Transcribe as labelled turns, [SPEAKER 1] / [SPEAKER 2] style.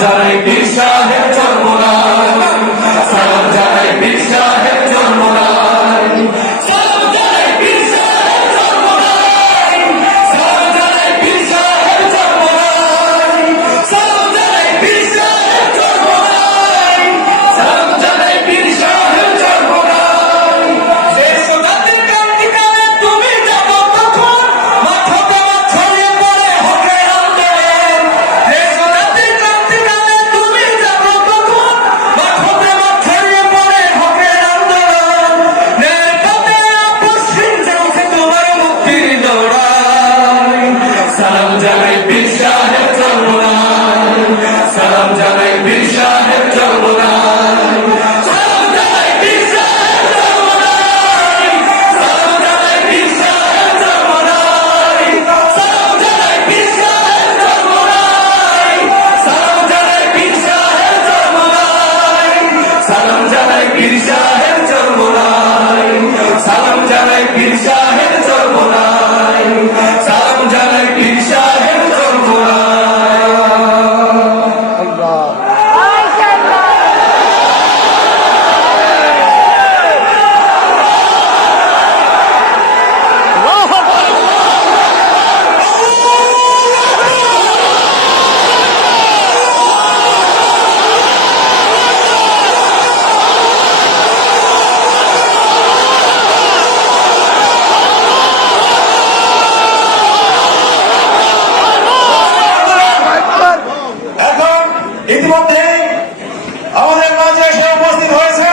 [SPEAKER 1] যারাই দিশা হে পীর সাহেব চরমোনাই সালাম জানাই পীর সাহেব।
[SPEAKER 2] ইতিমধ্যে আমাদের মাঝে এসে উপস্থিত
[SPEAKER 1] হয়েছে।